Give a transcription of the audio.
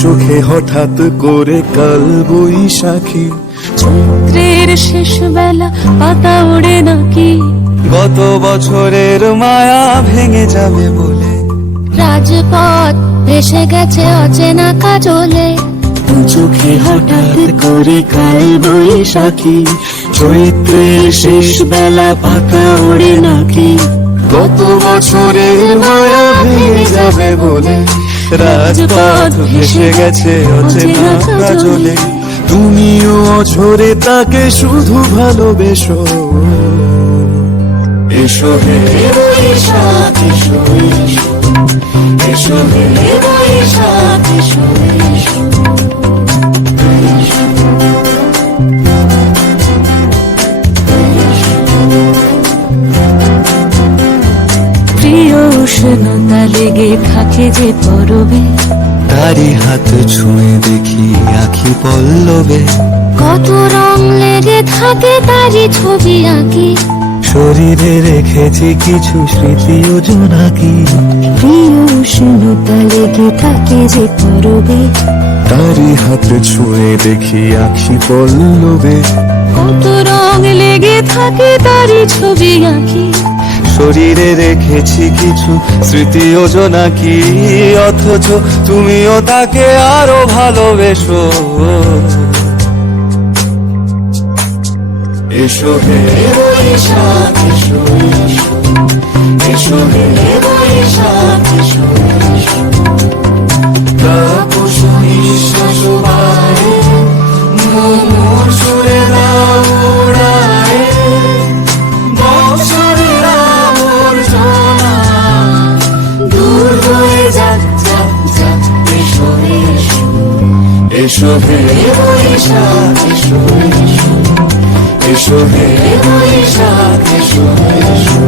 চোখে হঠাৎ করে কাল বৈশাখী, চৈত্রের শেষ বেলা পাতা ওড়ে নাকি, গত বছরের মায়া ভেঙে যাবে বলে, রাজপথ ভেসে গেছে অচেনা কাজলে। দু চোখে হঠাৎ করে কাল বৈশাখী, চৈত্রের শেষ বেলা পাতা ওড়ে নাকি, গত বছরের মায়া ভেঙে যাবে বলে, রাজপথ ভেসে গেছে অচেনা কাজলে। তুমিও অঝরে তাকে শুধু ভালোবেসো, এসো হে বৈশাখ এসো এসো, এসো হে বৈশাখ এসো এসো। প্রিয় উষ্ণতা লেগে থাকে যে পরবে, তারি হাত ছুঁয়ে দেখি আখি পল্লবে, কত রং লেগে থাকে তারই ছবি আঁকি, শরীরে রেখেছি কিছু স্মৃতি ও জোনাকি। প্রিয় উষ্ণতা লেগে থাকে যে পরবে, তারি হাত ছুঁয়ে দেখি আখি পল্লবে, কত রং লেগে থাকে তারই ছবি আঁকি, শরীরে রেখেছি কিছু স্মৃতি ও জোনাকি। অথচ তুমিও তাকে আরো ভালোবেসো, এসো হে বৈশাখ এসো এসো, এসো হে বৈশাখ এসো এসো। তাপস নিঃশ্বাস বায়ে, মোর সুরে দাও উড়ায়ে, বছরের আবর্জনা দূর হয়ে যাক যাক যাক। এসো এসো, এসো হে বৈশাখ এসো এসো, এসো হে বৈশাখ এসো এসো।